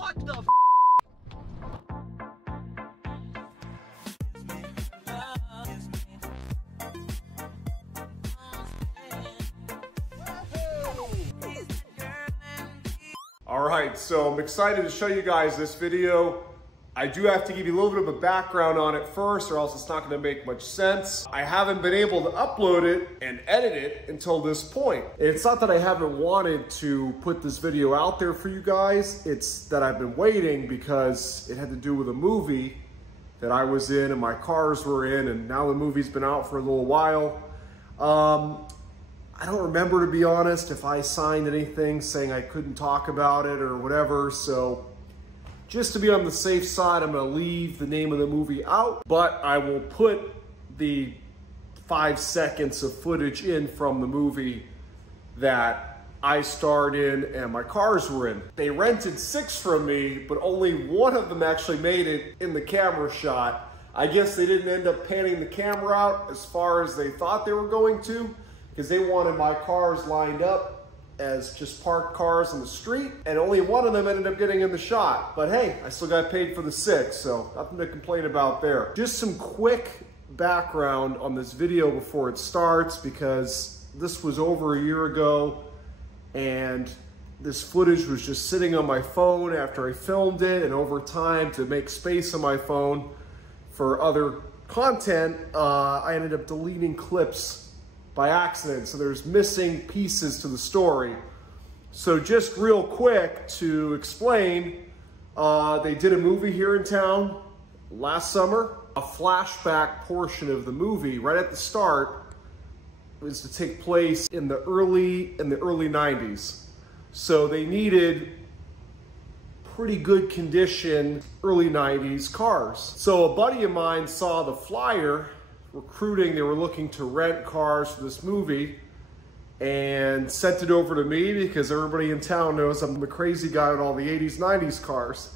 What the f? Alright, so I'm excited to show you guys this video. I do have to give you a little bit of a background on it first, or else it's not going to make much sense. I haven't been able to upload it and edit it until this point. It's not that I haven't wanted to put this video out there for you guys. It's that I've been waiting because it had to do with a movie that I was in and my cars were in, and now the movie's been out for a little while. I don't remember, to be honest, if I signed anything saying I couldn't talk about it or whatever, so just to be on the safe side, I'm gonna leave the name of the movie out, but I will put the 5 seconds of footage in from the movie that I starred in and my cars were in. They rented 6 from me, but only 1 of them actually made it in the camera shot. I guess they didn't end up panning the camera out as far as they thought they were going to, because they wanted my cars lined up as just parked cars on the street, and only 1 of them ended up getting in the shot. But hey, I still got paid for the 6, so nothing to complain about there. Just some quick background on this video before it starts, because this was over a year ago, and this footage was just sitting on my phone after I filmed it, and over time, to make space on my phone for other content, I ended up deleting clips by accident, so there's missing pieces to the story. So just real quick to explain, they did a movie here in town last summer. A flashback portion of the movie right at the start was to take place in the early 90s. So they needed pretty good condition early 90s cars. So a buddy of mine saw the flyer recruiting, they were looking to rent cars for this movie, and sent it over to me because everybody in town knows I'm the crazy guy with all the 80s, 90s cars.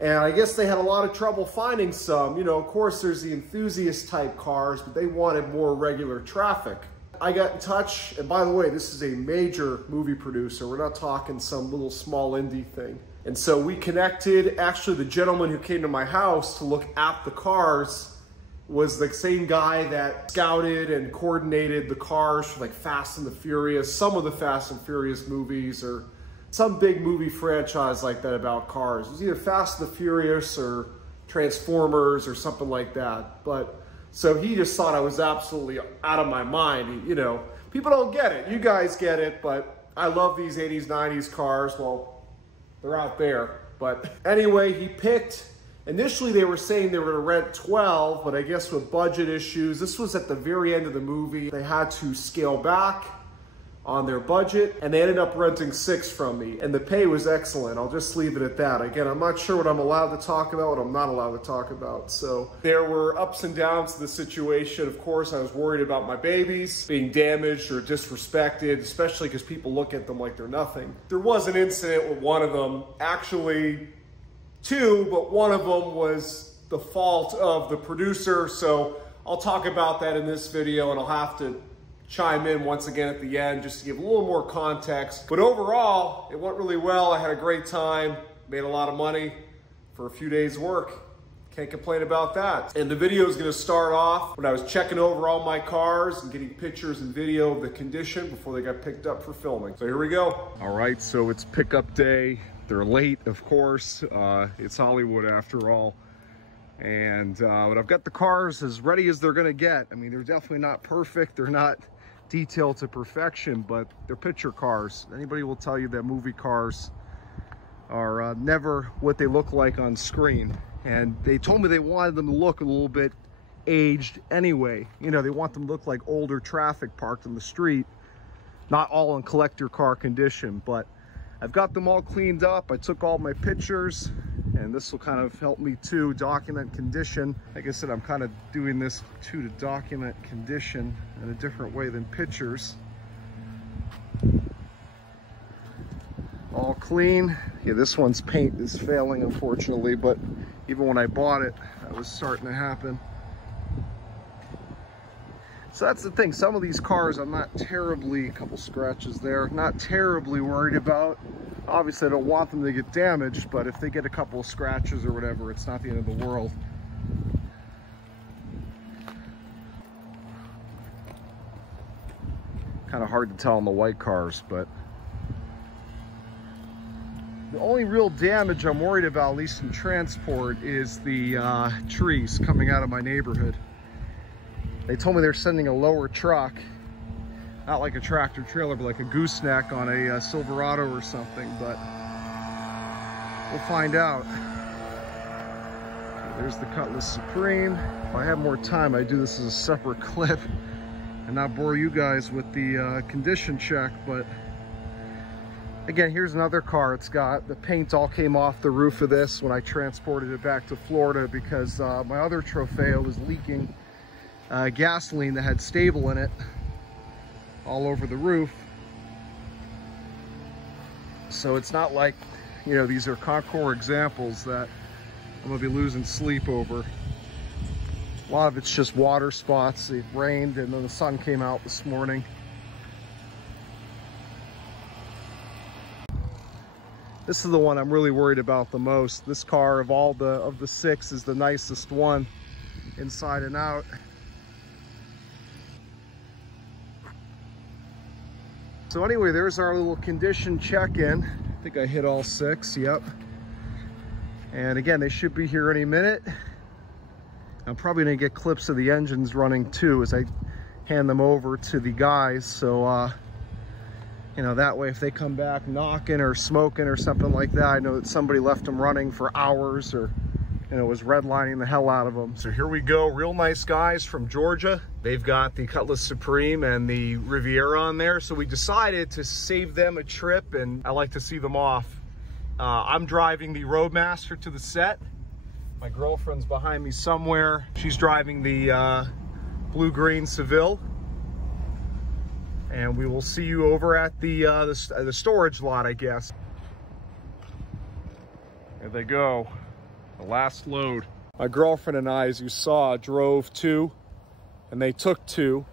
And I guess they had a lot of trouble finding some. You know, of course there's the enthusiast type cars, but they wanted more regular traffic. I got in touch, and by the way, this is a major movie producer. We're not talking some little small indie thing. And so we connected. Actually, the gentleman who came to my house to look at the cars was the same guy that scouted and coordinated the cars for like Fast and the Furious, some of the Fast and Furious movies, or some big movie franchise like that about cars. It was either Fast and the Furious or Transformers or something like that. But so he just thought I was absolutely out of my mind. You know, people don't get it. You guys get it, but I love these 80s, 90s cars. Well, they're out there. But anyway, he picked. Initially, they were saying they were going to rent 12, but I guess with budget issues, this was at the very end of the movie. They had to scale back on their budget, and they ended up renting 6 from me. And the pay was excellent. I'll just leave it at that. Again, I'm not sure what I'm allowed to talk about, what I'm not allowed to talk about. So there were ups and downs to the situation. Of course, I was worried about my babies being damaged or disrespected, especially because people look at them like they're nothing. There was an incident with one of them, actually 2, but one of them was the fault of the producer. So I'll talk about that in this video, and I'll have to chime in once again at the end just to give a little more context. But overall, it went really well. I had a great time, made a lot of money for a few days' work. Can't complain about that. And the video is gonna start off when I was checking over all my cars and getting pictures and video of the condition before they got picked up for filming. So here we go. All right, so it's pickup day. They're late, of course. It's Hollywood after all. And but I've got the cars as ready as they're gonna get. I mean, they're definitely not perfect. They're not detailed to perfection, but they're picture cars. Anybody will tell you that movie cars are never what they look like on screen. And they told me they wanted them to look a little bit aged anyway. You know, they want them to look like older traffic parked in the street, not all in collector car condition. But I've got them all cleaned up. I took all my pictures, and this will kind of help me to document condition. Like I said, I'm kind of doing this too to document condition in a different way than pictures. All clean. Yeah, this one's paint is failing, unfortunately, but even when I bought it, that was starting to happen. So that's the thing, some of these cars I'm not terribly, a couple scratches there, not terribly worried about. Obviously I don't want them to get damaged, but if they get a couple of scratches or whatever, it's not the end of the world. Kind of hard to tell on the white cars, but the only real damage I'm worried about, at least in transport, is the trees coming out of my neighborhood. They told me they're sending a lower truck, not like a tractor trailer, but like a gooseneck on a Silverado or something, but we'll find out. Okay, there's the Cutlass Supreme. If I have more time, I do this as a separate clip and not bore you guys with the condition check, but again, here's another car. It's got, the paint all came off the roof of this when I transported it back to Florida because my other Trofeo was leaking gasoline that had stable in it all over the roof. So it's not like, you know, these are Concours examples that I'm gonna be losing sleep over. A lot of it's just water spots. It rained and then the sun came out this morning. This is the one I'm really worried about the most. This car of all the six is the nicest one inside and out. So anyway, there's our little condition check-in. I think I hit all six, yep. And again, they should be here any minute. I'm probably gonna get clips of the engines running too as I hand them over to the guys. So, you know, that way if they come back knocking or smoking or something like that, I know that somebody left them running for hours or, you know, was redlining the hell out of them. So here we go, real nice guys from Georgia. They've got the Cutlass Supreme and the Riviera on there. So we decided to save them a trip and I like to see them off. I'm driving the Roadmaster to the set. My girlfriend's behind me somewhere. She's driving the blue-green Seville. And we will see you over at the storage lot, I guess. There they go, the last load. My girlfriend and I, as you saw, drove two, and they took two,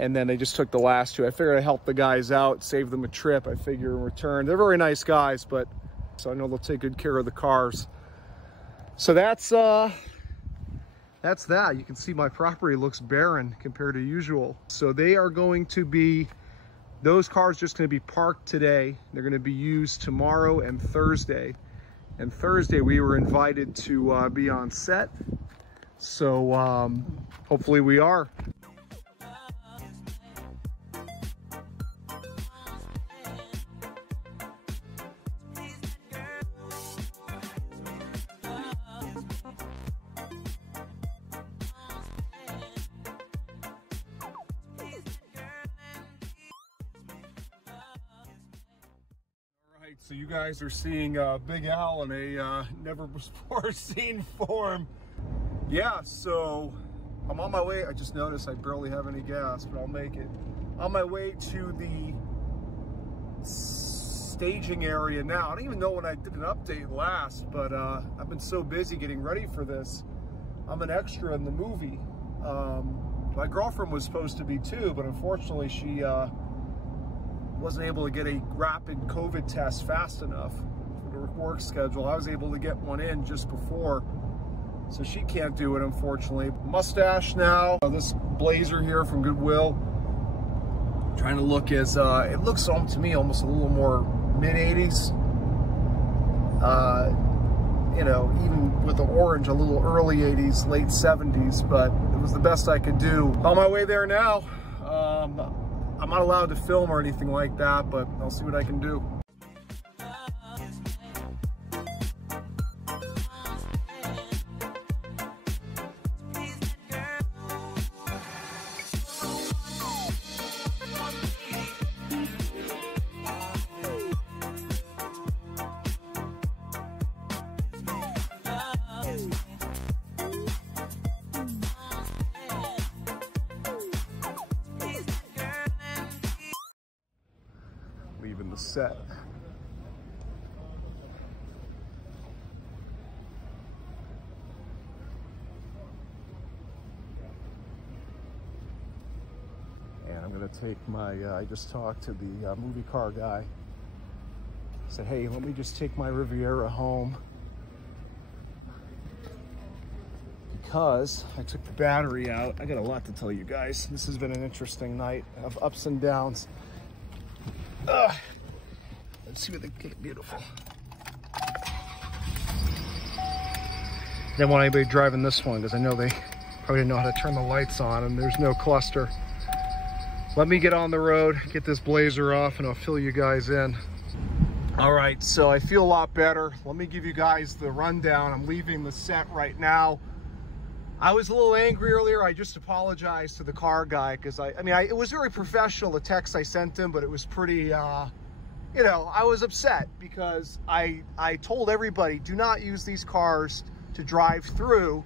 and then they just took the last two. I figured I'd help the guys out, save them a trip. I figure in return, they're very nice guys, but so I know they'll take good care of the cars. So that's that. You can see my property looks barren compared to usual. So they are going to be, those cars just going to be parked today. They're going to be used tomorrow and Thursday. And Thursday we were invited to be on set. So hopefully we are. So you guys are seeing Big Al in a never before seen form. Yeah, so I'm on my way. I just noticed I barely have any gas, but I'll make it. On my way to the staging area now. I don't even know when I did an update last, but I've been so busy getting ready for this. I'm an extra in the movie. My girlfriend was supposed to be too, but unfortunately she wasn't able to get a rapid COVID test fast enough for the work schedule. I was able to get one in just before, so she can't do it, unfortunately. Mustache now. This blazer here from Goodwill. Trying to look as, it looks to me almost a little more mid-80s. You know, even with the orange, a little early 80s, late 70s, but it was the best I could do. On my way there now. I'm not allowed to film or anything like that, but I'll see what I can do. Leaving the set. to take my, I just talked to the movie car guy. I said, hey, let me just take my Riviera home, because I took the battery out. I got a lot to tell you guys. This has been an interesting night of ups and downs. Let's see what they get. Beautiful. Didn't want anybody driving this one because I know they probably didn't know how to turn the lights on and there's no cluster. Let me get on the road, get this blazer off, and I'll fill you guys in. All right, so I feel a lot better. Let me give you guys the rundown. I'm leaving the set right now. I was a little angry earlier. I just apologized to the car guy because it was very professional, the text I sent him, but it was pretty, you know, I was upset because I told everybody, do not use these cars to drive through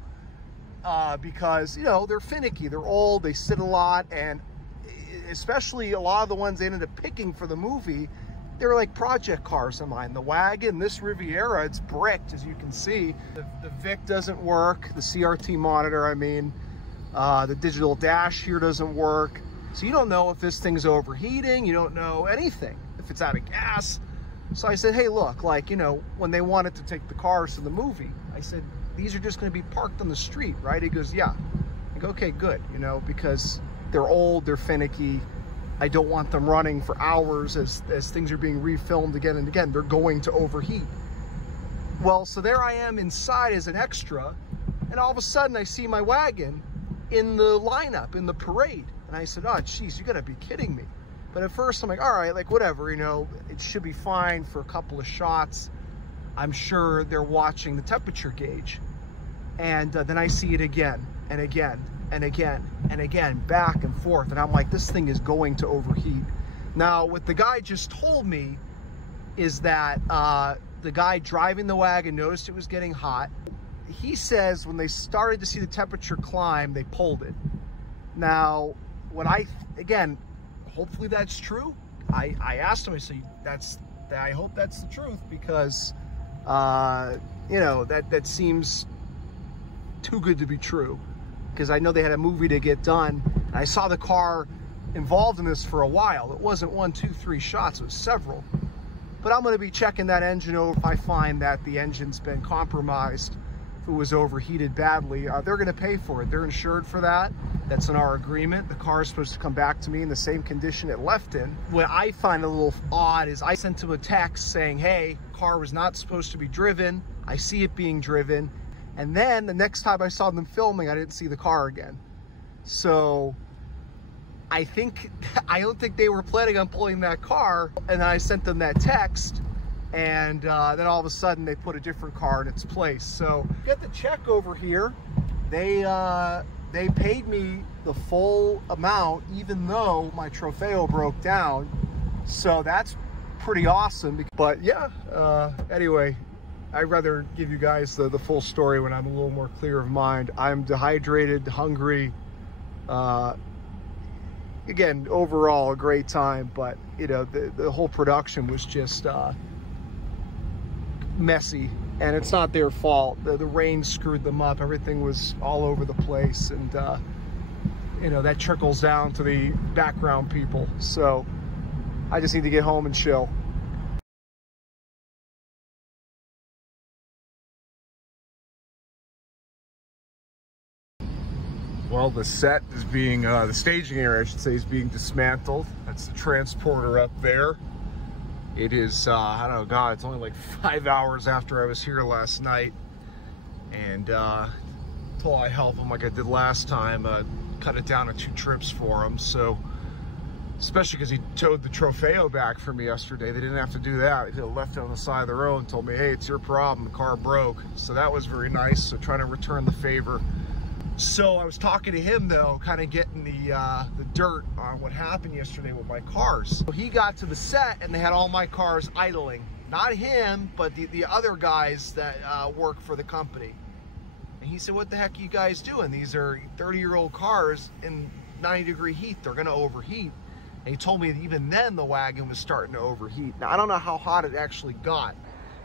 because, you know, they're finicky, they're old, they sit a lot, and especially a lot of the ones they ended up picking for the movie, they're like project cars of mine. The wagon, this Riviera, it's bricked, as you can see. The VIC doesn't work, the CRT monitor, I mean. The digital dash here doesn't work. So you don't know if this thing's overheating, you don't know anything, if it's out of gas. So I said, hey, look, like, you know, when they wanted to take the cars to the movie, I said, these are just gonna be parked on the street, right? He goes, yeah. I go, okay, good, you know, because they're old, they're finicky. I don't want them running for hours as things are being refilmed again and again. They're going to overheat. Well, so there I am inside as an extra, and all of a sudden I see my wagon in the lineup, in the parade. And I said, oh, geez, you gotta be kidding me. But at first I'm like, all right, like whatever, you know, it should be fine for a couple of shots. I'm sure they're watching the temperature gauge. And then I see it again and again and again and again, back and forth. And I'm like, this thing is going to overheat. Now, what the guy just told me is that the guy driving the wagon noticed it was getting hot. He says when they started to see the temperature climb, they pulled it. Now, again, hopefully that's true. I asked him, I said, I hope that's the truth, because, you know, that seems too good to be true. Because I know they had a movie to get done. And I saw the car involved in this for a while. It wasn't 1, 2, 3 shots, it was several. But I'm gonna be checking that engine over. If I find that the engine's been compromised, if it was overheated badly, they're gonna pay for it. They're insured for that. That's in our agreement. The car is supposed to come back to me in the same condition it left in. What I find a little odd is I sent him a text saying, hey, car was not supposed to be driven. I see it being driven. And then the next time I saw them filming, I didn't see the car again. So I don't think they were planning on pulling that car. And then I sent them that text, and then all of a sudden they put a different car in its place. So get the check over here. They paid me the full amount, even though my Trofeo broke down. So that's pretty awesome. But yeah, anyway, I'd rather give you guys the full story when I'm a little more clear of mind. I'm dehydrated, hungry. Again, overall, a great time, but you know, the whole production was just messy, and it's not their fault. The rain screwed them up. Everything was all over the place, and you know, that trickles down to the background people. So I just need to get home and chill. Well, the set is being, the staging area, I should say, is being dismantled. That's the transporter up there. It is, I don't know, God, it's only like 5 hours after I was here last night. And until I help him like I did last time, cut it down to 2 trips for him. So, especially because he towed the Trofeo back for me yesterday. They didn't have to do that. They left it on the side of the road and told me, hey, it's your problem, the car broke. So that was very nice. So trying to return the favor. So I was talking to him though, kind of getting the dirt on what happened yesterday with my cars. So he got to the set and they had all my cars idling. Not him, but the other guys that work for the company. And he said, what the heck are you guys doing? These are 30-year-old cars in 90-degree heat. They're gonna overheat. And he told me that even then the wagon was starting to overheat. Now I don't know how hot it actually got.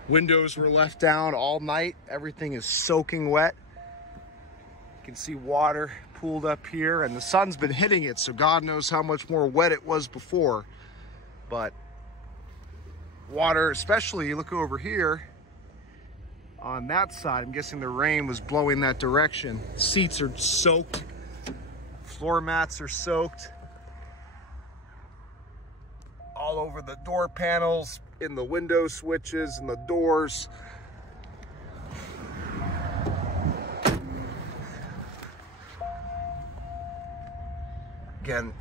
Windows were left down all night. Everything is soaking wet. can see water pooled up here, and the sun's been hitting it, so God knows how much more wet it was before. But water, especially you look over here on that side, I'm guessing the rain was blowing that direction. Seats are soaked, floor mats are soaked, all over the door panels, in the window switches, and the doors. Again,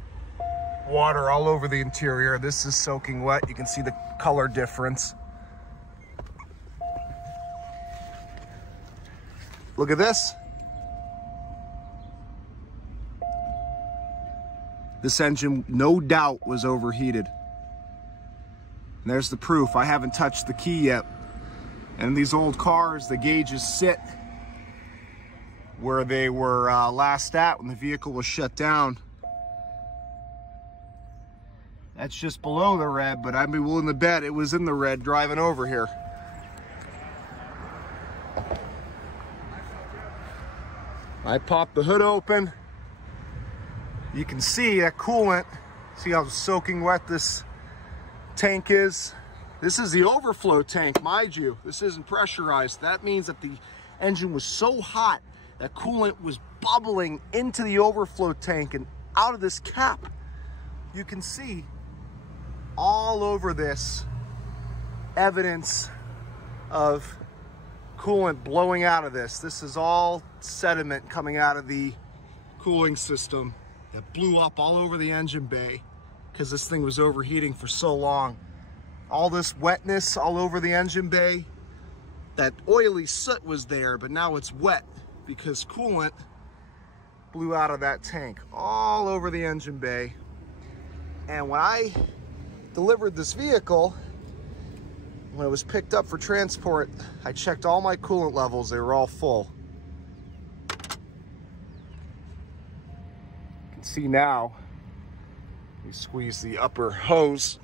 water all over the interior. This is soaking wet. You can see the color difference. Look at this. This engine, no doubt, was overheated. And there's the proof. I haven't touched the key yet. And in these old cars, the gauges sit where they were last at when the vehicle was shut down. That's just below the red, but I'd be willing to bet it was in the red driving over here. I popped the hood open. You can see that coolant. See how soaking wet this tank is? This is the overflow tank, mind you. This isn't pressurized. That means that the engine was so hot that coolant was bubbling into the overflow tank and out of this cap. You can see all over this evidence of coolant blowing out of this. This is all sediment coming out of the cooling system that blew up all over the engine bay because this thing was overheating for so long. All this wetness all over the engine bay, that oily soot was there, but now it's wet because coolant blew out of that tank all over the engine bay. And when I delivered this vehicle, when it was picked up for transport, I checked all my coolant levels. They were all full. You can see now, let me squeeze the upper hose.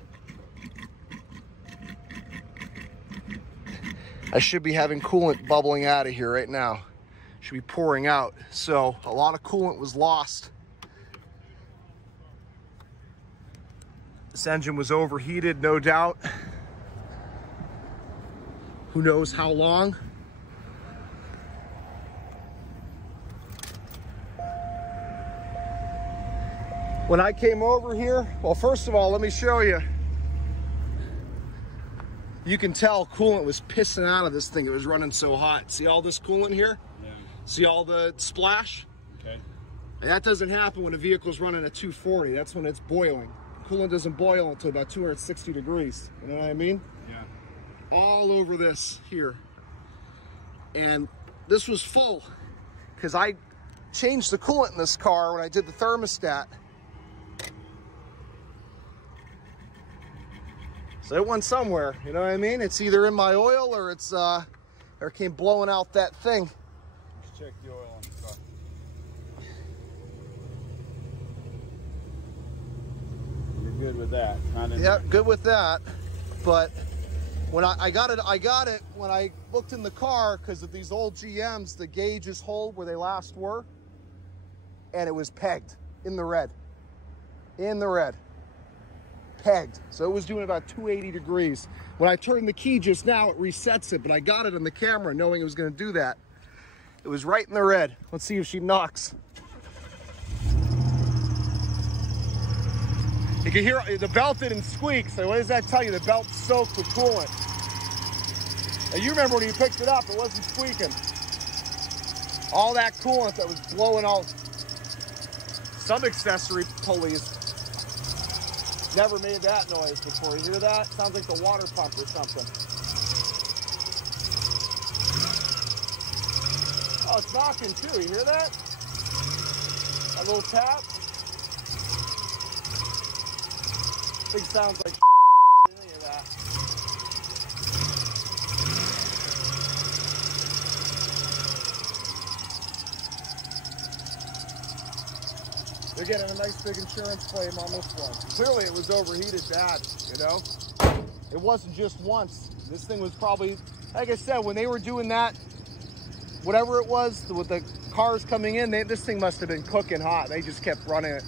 I should be having coolant bubbling out of here right now. Should be pouring out. So a lot of coolant was lost. This engine was overheated, no doubt. Who knows how long? When I came over here, well, first of all, let me show you. You can tell coolant was pissing out of this thing. It was running so hot. See all this coolant here? Yeah. See all the splash? Okay. And that doesn't happen when a vehicle's running at 240. That's when it's boiling. Coolant doesn't boil until about 260 degrees. You know what I mean? Yeah. All over this here. And this was full because I changed the coolant in this car when I did the thermostat. So it went somewhere, you know what I mean? It's either in my oil or it's or it came blowing out that thing. Let's check the oil on the car. You're good with that. Not in Yep, there. good with that. But when I got it when I looked in the car, because of these old GMs, the gauges hold where they last were, and it was pegged in the red. In the red. Pegged. So it was doing about 280 degrees. When I turned the key just now, it resets it, but I got it on the camera knowing it was going to do that. It was right in the red. Let's see if she knocks. You can hear the belt didn't squeak, so what does that tell you? The belt's soaked with coolant. Now you remember when you picked it up, it wasn't squeaking. All that coolant that was blowing out. Some accessory pulleys never made that noise before. You hear that? Sounds like the water pump or something. Oh, it's knocking too. You hear that? A little tap. Thing sounds like any of that. They're getting a nice big insurance claim on this one. Clearly it was overheated bad, you know? It wasn't just once. This thing was probably, like I said, when they were doing that, whatever it was, with the cars coming in, this thing must have been cooking hot. They just kept running it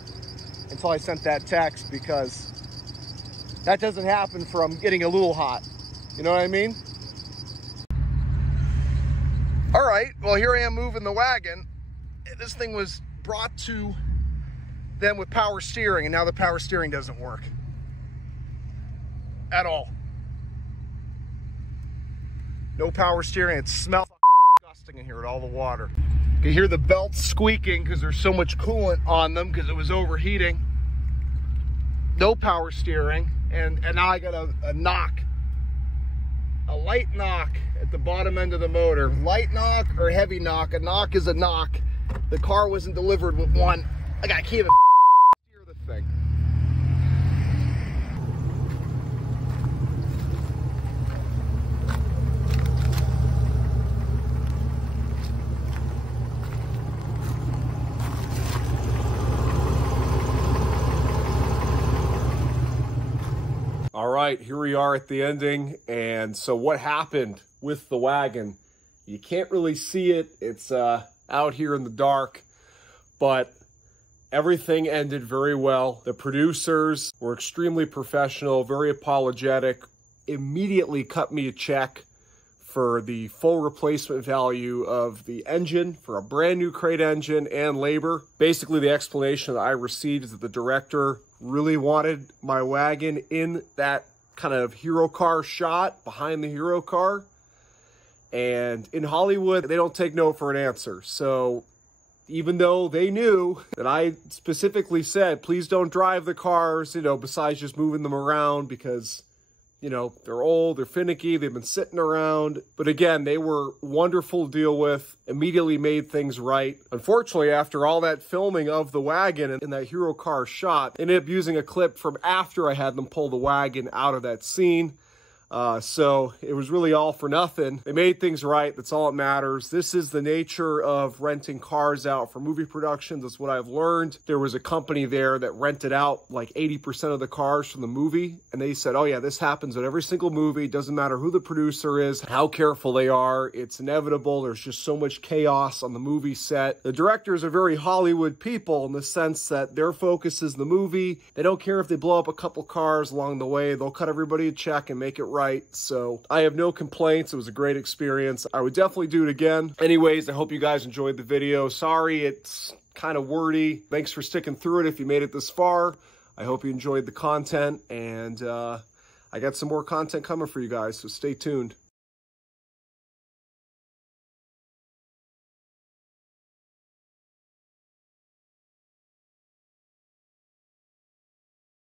until I sent that text, because that doesn't happen from getting a little hot. You know what I mean? All right, well, here I am moving the wagon. This thing was brought to them with power steering, and now the power steering doesn't work at all. No power steering. It smells disgusting in here with all the water. You can hear the belts squeaking because there's so much coolant on them because it was overheating. No power steering, and now I got a knock. A light knock at the bottom end of the motor. Light knock or heavy knock. A knock is a knock. The car wasn't delivered with one. I can't even steer the thing. All right, here we are at the ending. And so what happened with the wagon? You can't really see it. It's out here in the dark, but everything ended very well. The producers were extremely professional, very apologetic, immediately cut me a check for the full replacement value of the engine, for a brand new crate engine and labor. Basically, the explanation that I received is that the director really wanted my wagon in that kind of hero car shot behind the hero car. And in Hollywood, they don't take no for an answer. So even though they knew that I specifically said, please don't drive the cars, you know, besides just moving them around because, you know, they're old, they're finicky, they've been sitting around. But again, they were wonderful to deal with, immediately made things right. Unfortunately, after all that filming of the wagon and that hero car shot, they ended up using a clip from after I had them pull the wagon out of that scene. So it was really all for nothing. They made things right. That's all that matters. This is the nature of renting cars out for movie productions. That's what I've learned. There was a company there that rented out like 80% of the cars from the movie. And they said, oh yeah, this happens at every single movie. It doesn't matter who the producer is, how careful they are. It's inevitable. There's just so much chaos on the movie set. The directors are very Hollywood people in the sense that their focus is the movie. They don't care if they blow up a couple cars along the way. They'll cut everybody a check and make it right. So I have no complaints. It was a great experience. I would definitely do it again. Anyways, I hope you guys enjoyed the video. Sorry, it's kind of wordy. Thanks for sticking through it if you made it this far. I hope you enjoyed the content, and I got some more content coming for you guys, so stay tuned.